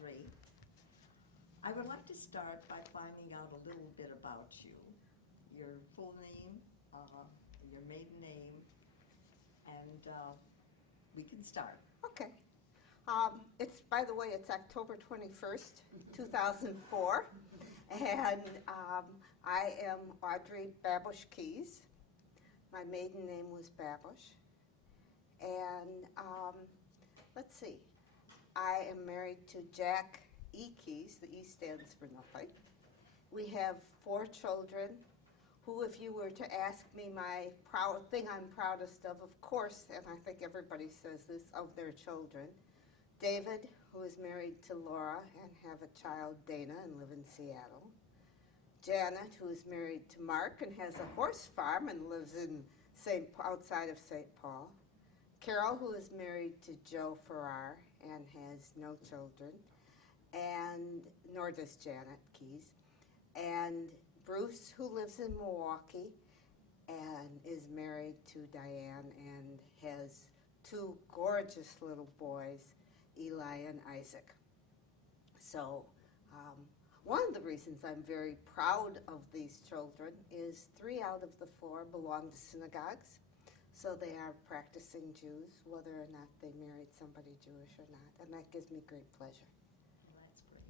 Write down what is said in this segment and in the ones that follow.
Audrey. I would like to start by finding out a little bit about you, your full name, your maiden name, and we can start. Okay. By the way, it's October 21st, 2004, and I am Audrey Babush Keys. My maiden name was Babush. And let's see, I am married to Jack E. Keys. The E stands for nothing. We have 4 children who, if you were to ask me my thing I'm proudest of course, and I think everybody says this, of their children, David, who is married to Laura and have a child, Dana, and live in Seattle. Janet, who is married to Mark and has a horse farm and lives in outside of St. Paul. Carol, who is married to Joe Farrar and has no children, and nor does Janet Keys. And Bruce, who lives in Milwaukee and is married to Diane and has 2 gorgeous little boys, Eli and Isaac. So one of the reasons I'm very proud of these children is 3 out of the 4 belong to synagogues. So they are practicing Jews, whether or not they married somebody Jewish or not. And that gives me great pleasure. Well, that's great.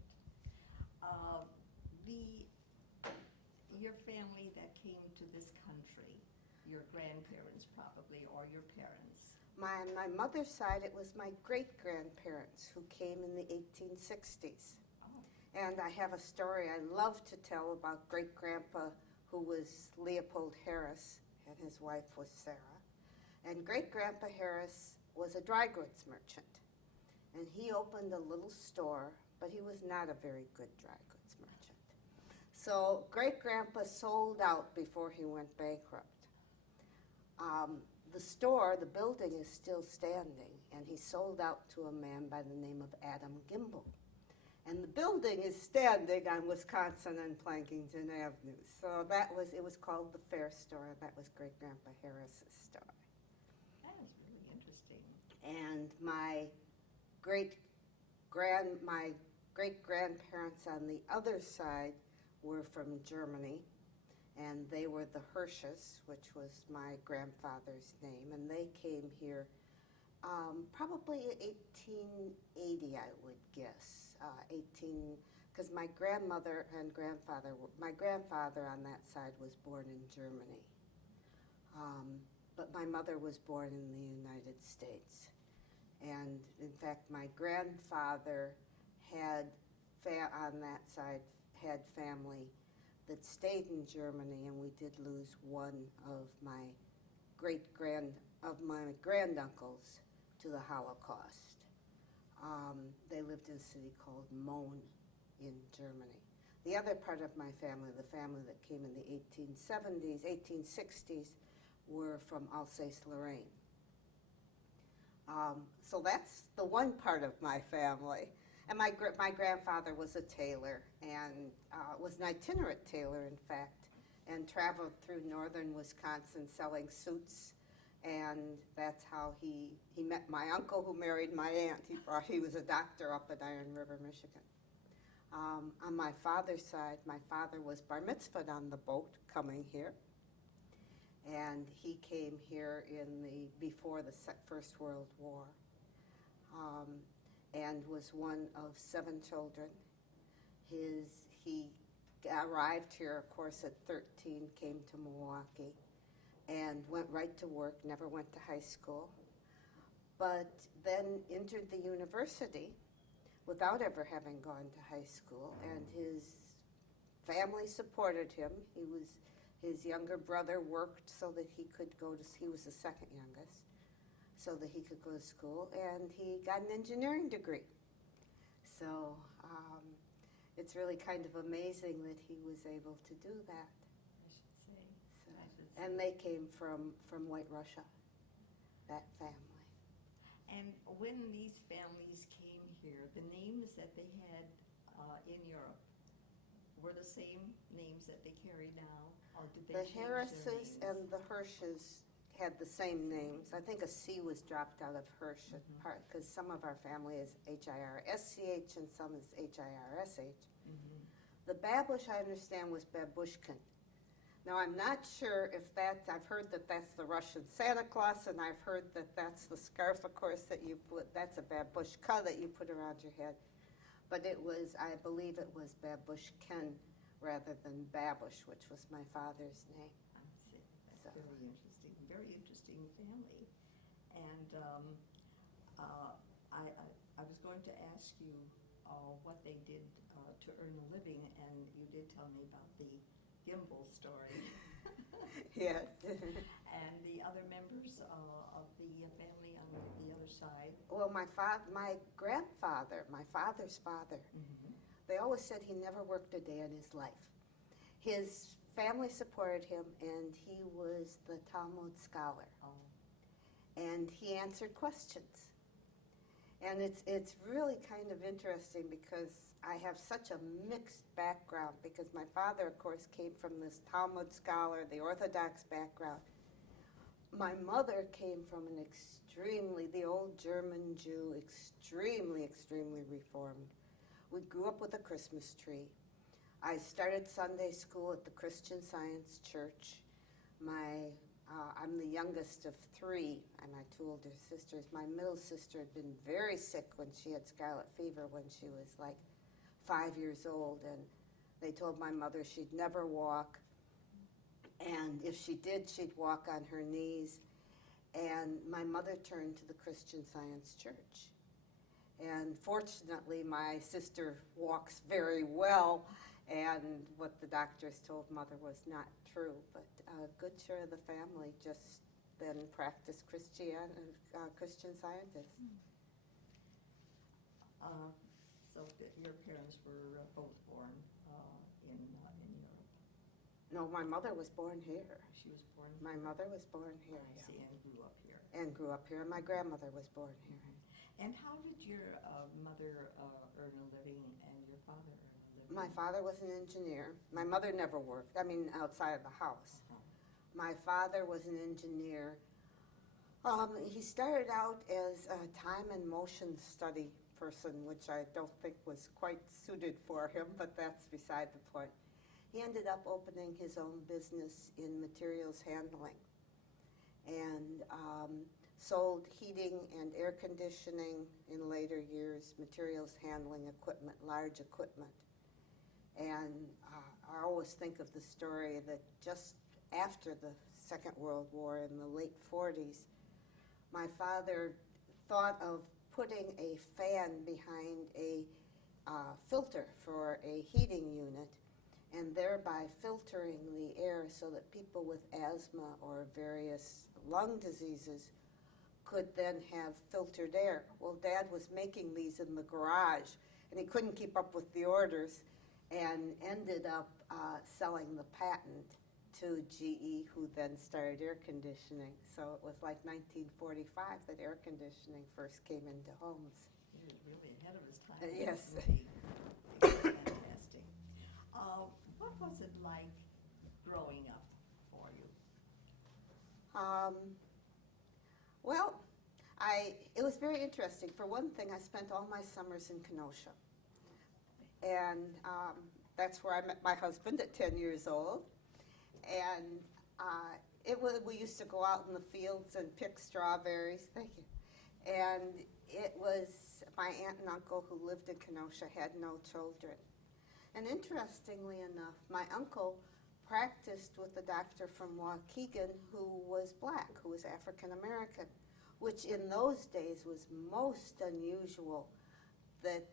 Your family that came to this country, your grandparents probably, or your parents? My mother's side, it was my great-grandparents who came in the 1860s. Oh. And I have a story I love to tell about great-grandpa, who was Leopold Harris, and his wife was Sarah. And great-grandpa Harris was a dry goods merchant. And he opened a little store, but he was not a very good dry goods merchant. So great-grandpa sold out before he went bankrupt. The store, the building, is still standing, and he sold out to a man by the name of Adam Gimbel. And the building is standing on Wisconsin and Plankington Avenue. So it was called the Fair Store, and that was great-grandpa Harris's store. That is really interesting. And my great-grandparents on the other side were from Germany, and they were the Hirsches, which was my grandfather's name, and they came here probably 1880, I would guess. Because my grandmother and my grandfather on that side was born in Germany. But my mother was born in the United States. And in fact, my grandfather had, on that side, had family that stayed in Germany, and we did lose one of my granduncles to the Holocaust. They lived in a city called Möhne in Germany. The other part of my family, the family that came in the 1860s, were from Alsace-Lorraine. So that's the one part of my family. And my grandfather was a tailor, and was an itinerant tailor, in fact, and traveled through northern Wisconsin selling suits. And that's how he met my uncle, who married my aunt. He was a doctor up at Iron River, Michigan. On my father's side, my father was bar mitzvahed on the boat coming here. And he came here before the First World War. And was one of 7 children. He arrived here, of course, at 13, came to Milwaukee, and went right to work, never went to high school, but then entered the university without ever having gone to high school, and his family supported him. His younger brother worked so that he could he was the second youngest, so that he could go to school, and he got an engineering degree. So it's really kind of amazing that he was able to do that. I should say. And they came from White Russia, that family. And when these families came here, the names that they had in Europe were the same names that they carry now, or did they The change their Harrises names? and the Hirsches had the same names. I think a C was dropped out of Hirsch because some of our family is Hirsch and some is Hirsh. The Babush, I understand, was Babushkin. Now, I'm not sure if that's, I've heard that that's the Russian Santa Claus, and I've heard that that's the scarf, of course, that you put, that's a babushka that you put around your head. But it was, I believe it was Babushkin rather than Babush, which was my father's name. I see. That's So. very interesting family. And I was going to ask you what they did to earn a living, and you did tell me about the gimbal story. Yes. And the other members of the family on the other side. Well, my grandfather, my father's father, they always said he never worked a day in his life. His family supported him, and he was the Talmud scholar. Oh. And he answered questions. And it's really kind of interesting because I have such a mixed background because my father, of course, came from this Talmud scholar, the Orthodox background. My mother came from the old German Jew, extremely, extremely reformed. We grew up with a Christmas tree. I started Sunday school at the Christian Science Church. I'm the youngest of three. I have my two older sisters. My middle sister had been very sick when she had scarlet fever when she was like 5 years old, and they told my mother she'd never walk, and if she did, she'd walk on her knees. And my mother turned to the Christian Science Church. And fortunately, my sister walks very well, and what the doctors told Mother was not true, but a good share of the family just then practiced Christian Scientists. So your parents were both born in Europe? No, my mother was born here. She was born? My mother was born here. I see, and grew up here. And grew up here. And my grandmother was born here. And how did your mother earn a living and your father earn a living? My father was an engineer. My mother never worked, outside of the house. My father was an engineer. He started out as a time and motion study person, which I don't think was quite suited for him, but that's beside the point. He ended up opening his own business in materials handling and sold heating and air conditioning in later years, materials handling equipment, large equipment. And I always think of the story that just after the Second World War in the late 40s, my father thought of putting a fan behind a filter for a heating unit and thereby filtering the air so that people with asthma or various lung diseases could then have filtered air. Well, Dad was making these in the garage, and he couldn't keep up with the orders and ended up selling the patent to GE, who then started air conditioning. So it was like 1945 that air conditioning first came into homes. He was really ahead of his time. Yes. Fantastic. What was it like growing up for you? Well, it was very interesting. For one thing, I spent all my summers in Kenosha. And that's where I met my husband at 10 years old. And we used to go out in the fields and pick strawberries. Thank you. And it was my aunt and uncle who lived in Kenosha had no children. And interestingly enough, my uncle practiced with a doctor from Waukegan who was black, who was African American, which in those days was most unusual that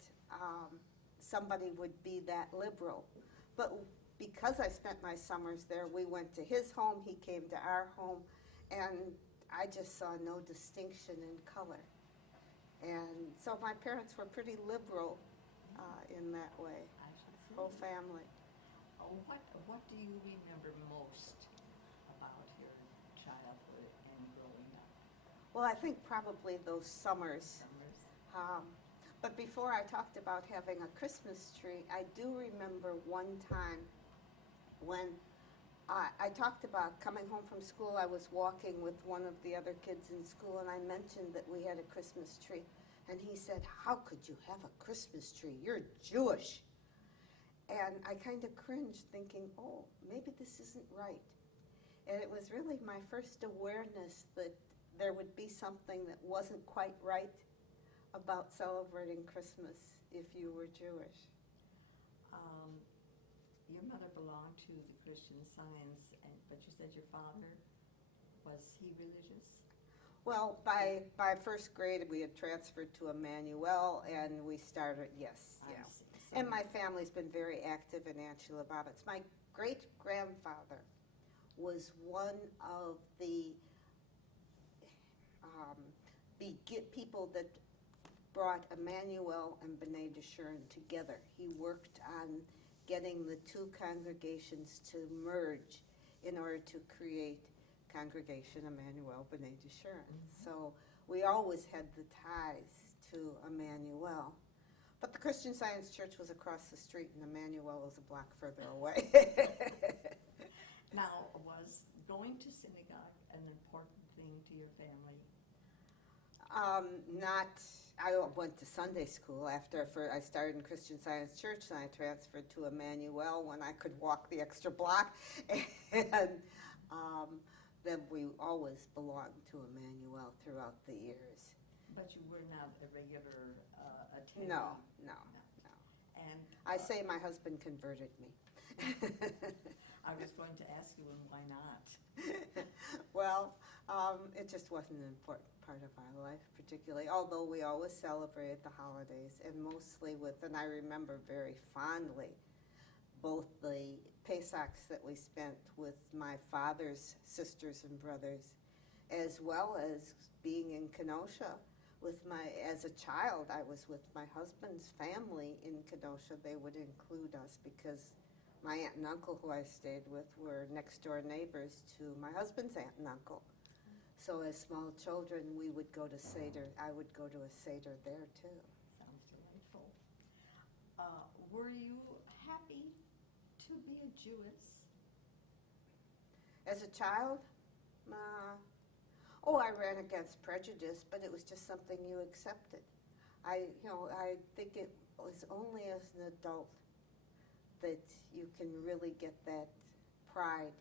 somebody would be that liberal. But because I spent my summers there, we went to his home, he came to our home, and I just saw no distinction in color. And so my parents were pretty liberal in that way, I should say. whole family. What do you remember most about your childhood and growing up? Well, I think probably those summers. But before I talked about having a Christmas tree, I do remember one time when I talked about coming home from school. I was walking with one of the other kids in school, and I mentioned that we had a Christmas tree. And he said, "How could you have a Christmas tree? You're Jewish." And I kind of cringed, thinking, oh, maybe this isn't right. And it was really my first awareness that there would be something that wasn't quite right about celebrating Christmas if you were Jewish. Your mother belonged to the Christian Science, but you said your father, was he religious? Well, by first grade, we had transferred to Emmanuel, and we started, yes, I yeah. see. And my family's been very active in Angela Bobbitt's. My great-grandfather was one of the people that brought Emmanuel and B'nai Jeshurun together. He worked on getting the two congregations to merge in order to create Congregation Emmanuel B'nai Jeshurun. Mm-hmm. So we always had the ties to Emmanuel. But the Christian Science Church was across the street, and Emmanuel was a block further away. Now, was going to synagogue an important thing to your family? I went to Sunday school after I started in Christian Science Church, and I transferred to Emmanuel when I could walk the extra block. And then we always belonged to Emmanuel throughout the years. But you were not a regular attendee? No. And I say my husband converted me. I was going to ask you, and why not? Well, it just wasn't an important part of our life, particularly, although we always celebrated the holidays, and mostly and I remember very fondly, both the Pesachs that we spent with my father's sisters and brothers, as well as being in Kenosha as a child. I was with my husband's family in Kenosha. They would include us because my aunt and uncle who I stayed with were next door neighbors to my husband's aunt and uncle. So as small children, we would go to Seder. I would go to a Seder there too. Sounds delightful. Were you happy to be a Jewess? As a child, I ran against prejudice, but it was just something you accepted. I think it was only as an adult that you can really get that pride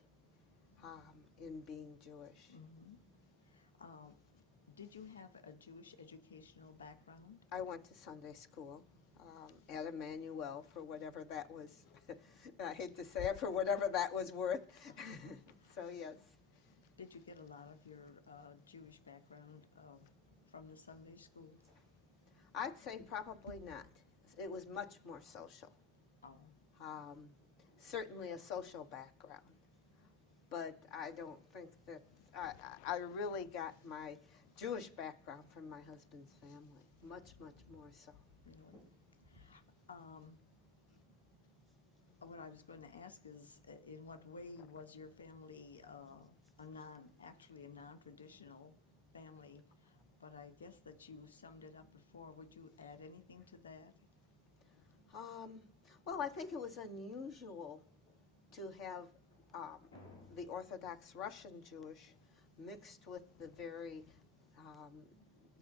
in being Jewish. Mm-hmm. Did you have a Jewish educational background? I went to Sunday school at Emmanuel for whatever that was. I hate to say it, for whatever that was worth. So yes. Did you get a lot of your Jewish background from the Sunday school? I'd say probably not. It was much more social. Certainly a social background, but I don't think that I really got my Jewish background from my husband's family, much more so. What I was going to ask is, in what way was your family actually a non-traditional family? But I guess that you summed it up before. Would you add anything to that? Well, I think it was unusual to have the Orthodox Russian Jewish mixed with the very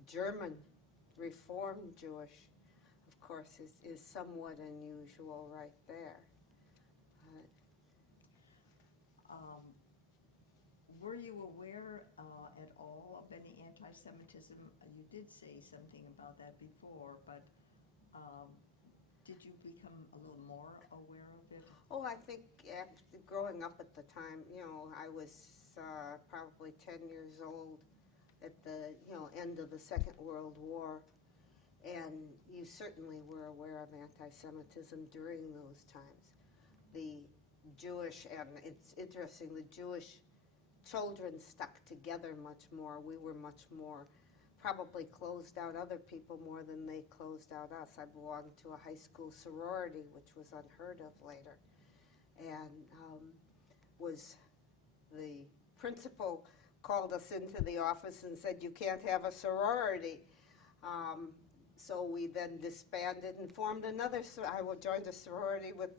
German Reformed Jewish, of course, is somewhat unusual right there. Were you aware at all of any anti-Semitism? You did say something about that before, but did you become a little more aware of it? Oh, I think growing up at the time, I was probably 10 years old at the end of the Second World War, and you certainly were aware of anti-Semitism during those times. The Jewish, and it's interesting, the Jewish children stuck together much more. We were much more, probably closed out other people more than they closed out us. I belonged to a high school sorority, which was unheard of later. And was the principal called us into the office and said, "You can't have a sorority." So we then disbanded and formed another. I joined a sorority with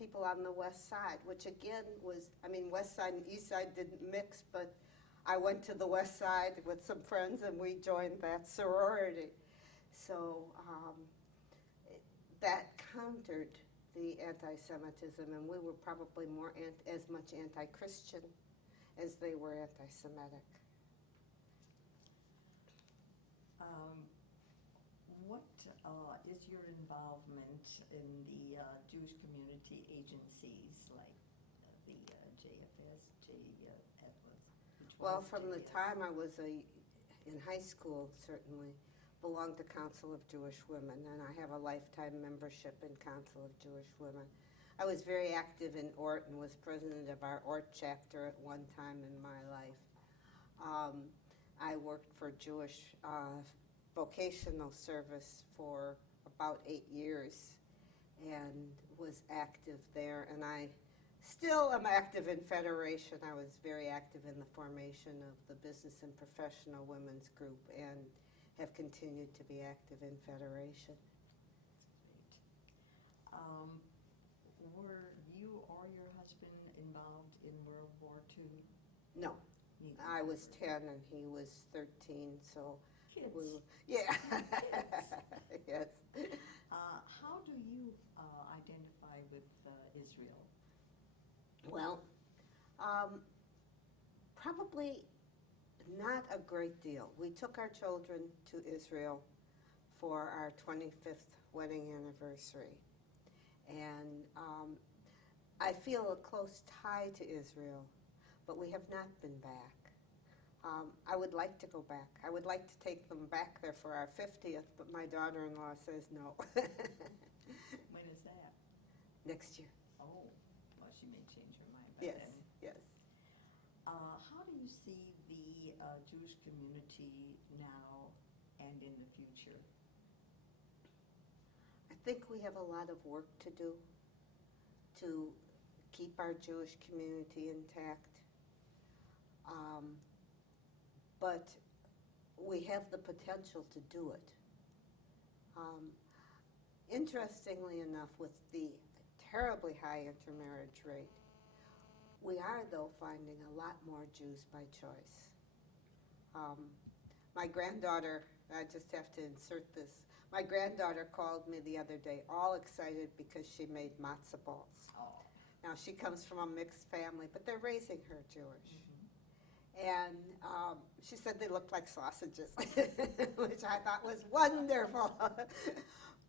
people on the west side, which again was, I mean, west side and east side didn't mix, but I went to the west side with some friends and we joined that sorority. So that countered the anti-Semitism, and we were probably more as much anti-Christian as they were anti-Semitic. What is your involvement in the Jewish community agencies like the JFS, Well, from the time I was in high school, certainly, belonged to Council of Jewish Women, and I have a lifetime membership in Council of Jewish Women. I was very active in ORT and was president of our ORT chapter at one time in my life. I worked for Jewish vocational service for about 8 years and was active there, and I still am active in Federation. I was very active in the formation of the Business and Professional Women's Group and have continued to be active in Federation. Were you or your husband involved in World War II? No. Neither. I was 10 and he was 13, so Kids. Yeah. Kids. Yes. How do you identify with Israel? Well, probably not a great deal. We took our children to Israel for our 25th wedding anniversary. And I feel a close tie to Israel, but we have not been back. I would like to go back. I would like to take them back there for our 50th, but my daughter-in-law says no. When is that? Next year. Oh, well, she may change her mind by Yes, then. yes. How do you see the Jewish community now and in the future? I think we have a lot of work to do to keep our Jewish community intact. But we have the potential to do it. Interestingly enough, with the terribly high intermarriage rate, we are, though, finding a lot more Jews by choice. My granddaughter, I just have to insert this, my granddaughter called me the other day, all excited because she made matzo balls. Oh. Now, she comes from a mixed family, but they're raising her Jewish. Mm-hmm. And she said they looked like sausages, which I thought was wonderful.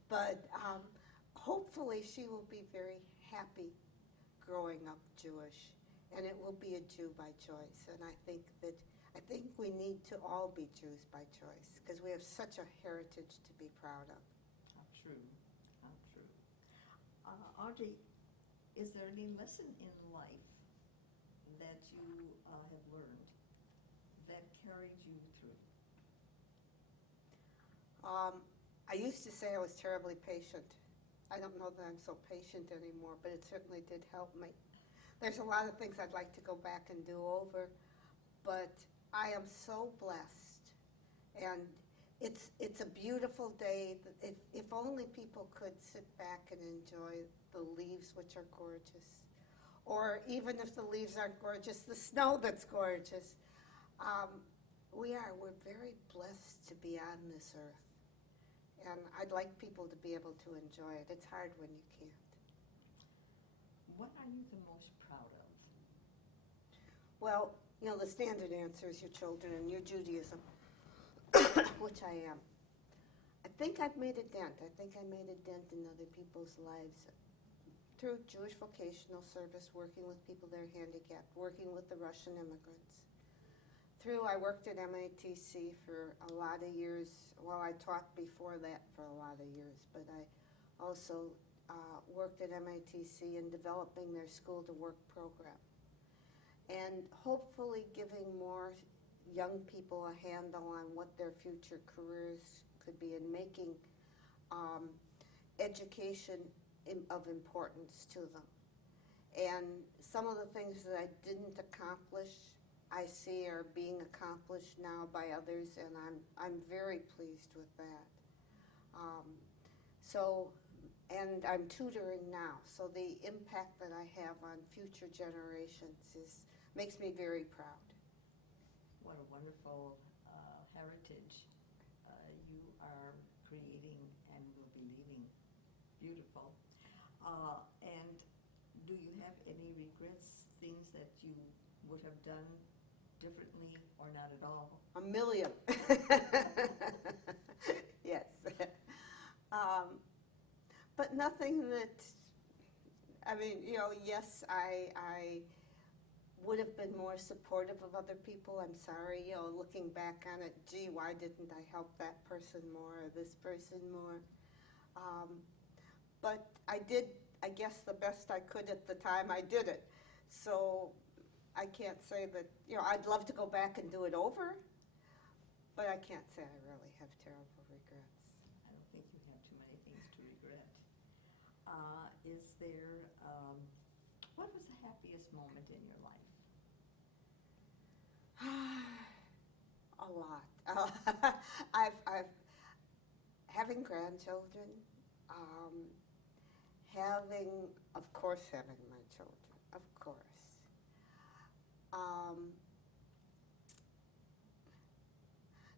But hopefully she will be very happy growing up Jewish, and it will be a Jew by choice. And I think we need to all be Jews by choice because we have such a heritage to be proud of. How true, how true. Audrey, is there any lesson in life that you have learned that carried you through? I used to say I was terribly patient. I don't know that I'm so patient anymore, but it certainly did help me. There's a lot of things I'd like to go back and do over, but I am so blessed. And it's a beautiful day. If only people could sit back and enjoy the leaves, which are gorgeous. Or even if the leaves aren't gorgeous, the snow that's gorgeous. We're very blessed to be on this earth. And I'd like people to be able to enjoy it. It's hard when you can't. What are you the most proud of? Well, the standard answer is your children and your Judaism, which I am. I think I've made a dent. I think I made a dent in other people's lives through Jewish vocational service, working with people that are handicapped, working with the Russian immigrants. I worked at MATC for a lot of years. Well, I taught before that for a lot of years, but I also worked at MATC in developing their school to work program. And hopefully giving more young people a handle on what their future careers could be and making education of importance to them. And some of the things that I didn't accomplish, I see are being accomplished now by others, and I'm very pleased with that. So and I'm tutoring now. So the impact that I have on future generations makes me very proud. What a wonderful heritage you are creating and will be leaving. Beautiful. And do you have any regrets, things that you would have done differently or not at all? A million. Yes. But nothing that, I mean, yes, I would have been more supportive of other people. I'm sorry, looking back on it, gee, why didn't I help that person more or this person more? But I did, I guess, the best I could at the time I did it. So I can't say that, I'd love to go back and do it over, but I can't say I really have terrible regrets. I don't think you have too many things to regret. Is there, what was the happiest moment in your life? A lot. I've having grandchildren, of course, having my children, of course.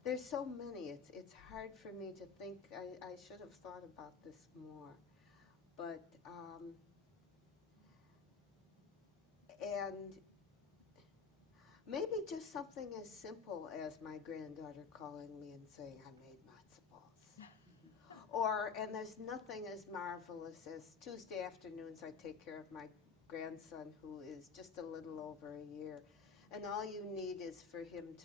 There's so many. It's hard for me to think. I should have thought about this more, but and maybe just something as simple as my granddaughter calling me and saying I made matzo balls. And there's nothing as marvelous as Tuesday afternoons I take care of my grandson who is just a little over a year. And all you need is for him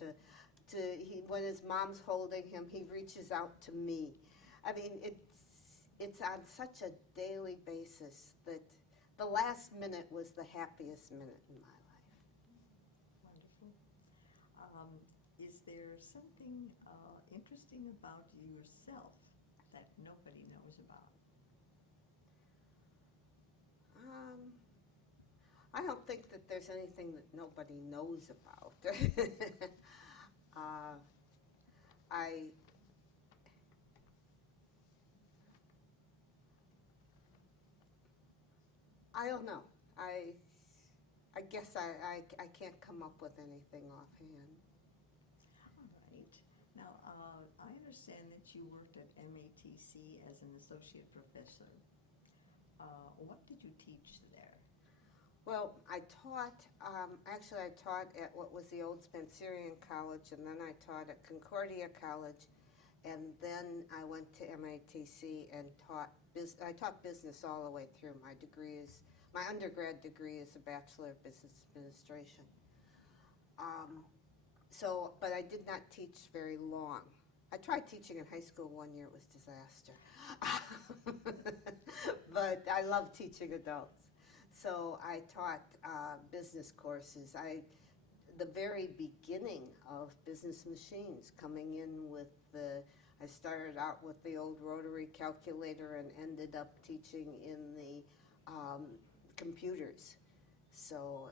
when his mom's holding him, he reaches out to me. I mean, it's on such a daily basis that the last minute was the happiest minute in my life. Wonderful. Is there something interesting about yourself that nobody knows about? I don't think that there's anything that nobody knows about. I don't know. I guess I can't come up with anything offhand. All right. Now, I understand that you worked at MATC as an associate professor. What did you teach there? Well, I taught at what was the old Spencerian College, and then I taught at Concordia College, and then I went to MATC and I taught business all the way through. My undergrad degree is a Bachelor of Business Administration. But I did not teach very long. I tried teaching in high school one year. It was a disaster. But I love teaching adults. So I taught business courses. The very beginning of business machines, coming in with I started out with the old rotary calculator and ended up teaching in the computers.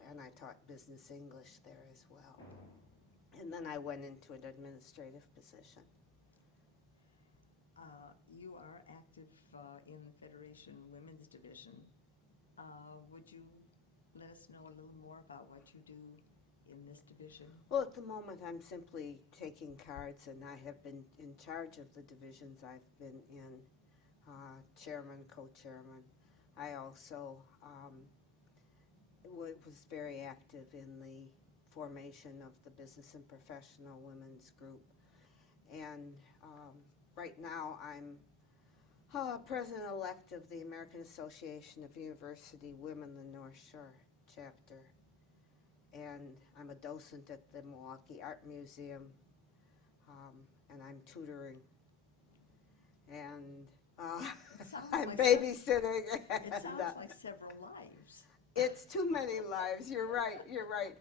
And I taught business English there as well. And then I went into an administrative position. You are active in the Federation Women's Division. Would you let us know a little more about what you do in this division? Well, at the moment, I'm simply taking cards, and I have been in charge of the divisions I've been in, chairman, co-chairman. I also was very active in the formation of the Business and Professional Women's Group. And right now, I'm president-elect of the American Association of University Women, the North Shore chapter. And I'm a docent at the Milwaukee Art Museum, and I'm tutoring. And I'm babysitting. It sounds like several lives. It's too many lives. You're right.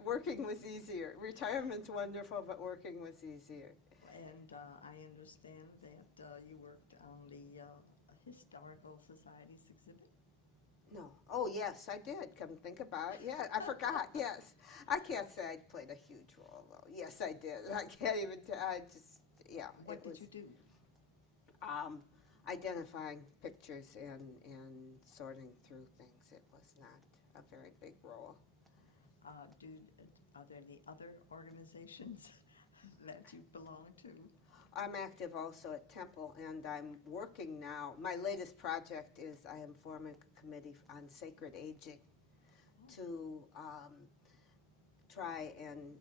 Working was easier. Retirement's wonderful, but working was easier. And I understand that you worked on the Historical Society's exhibit? No. Oh, yes, I did. Come think about it. Yeah, I forgot. Yes. I can't say I played a huge role, though. Yes, I did. I can't even I just, yeah. What did you do? identifying pictures and sorting through things. It was not a very big role. Are there any other organizations that you belong to? I'm active also at Temple, and I'm working now. My latest project is I am forming a committee on sacred aging to try and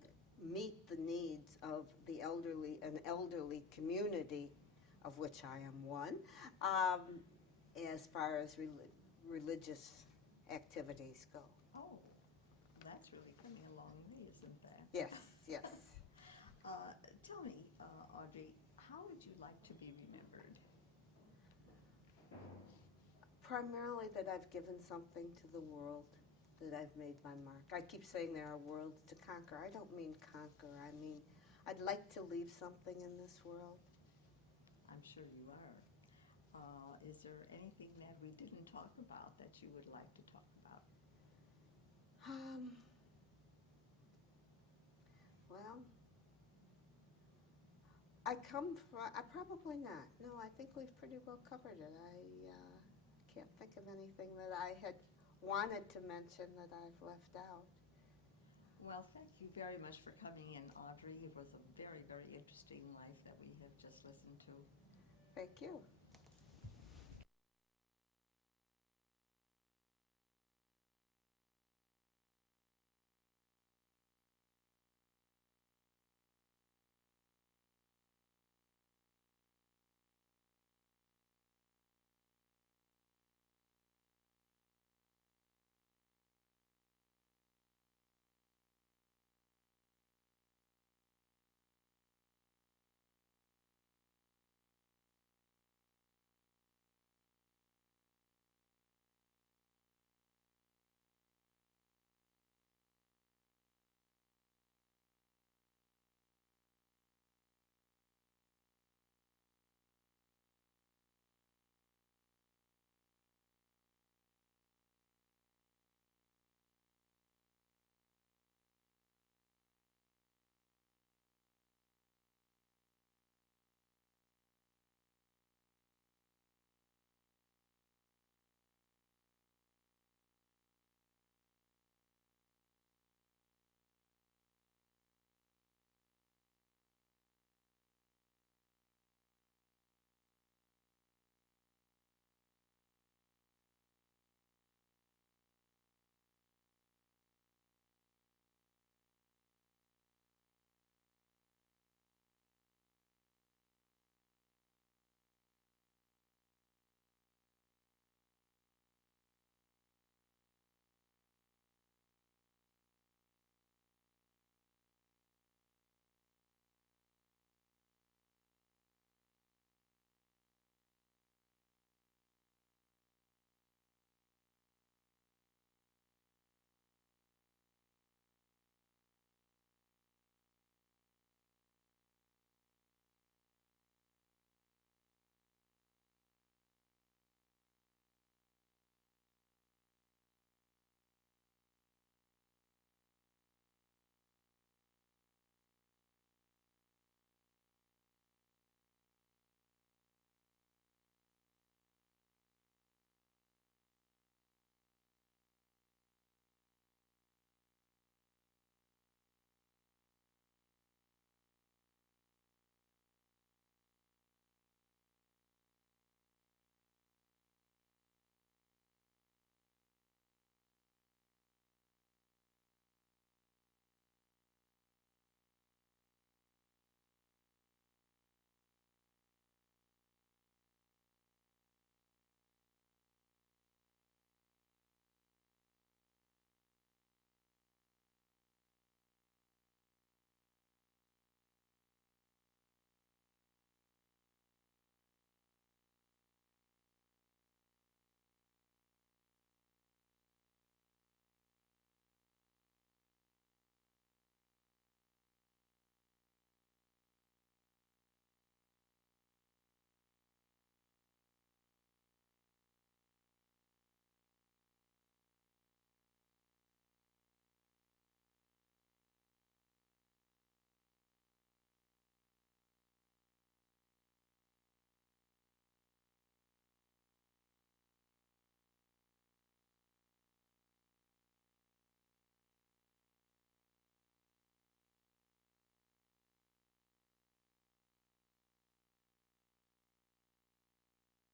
meet the needs of the elderly, an elderly community, of which I am one, as far as religious activities go. Oh, that's really coming a long way, isn't that? Yes, yes. Tell me, Audrey, how would you like to be remembered? Primarily that I've given something to the world, that I've made my mark. I keep saying there are worlds to conquer. I don't mean conquer. I mean, I'd like to leave something in this world. I'm sure you are. Is there anything that we didn't talk about that you would like to talk about? Well, probably not. No, I think we've pretty well covered it. I can't think of anything that I had wanted to mention that I've left out. Well, thank you very much for coming in, Audrey. It was a very, very interesting life that we have just listened to. Thank you.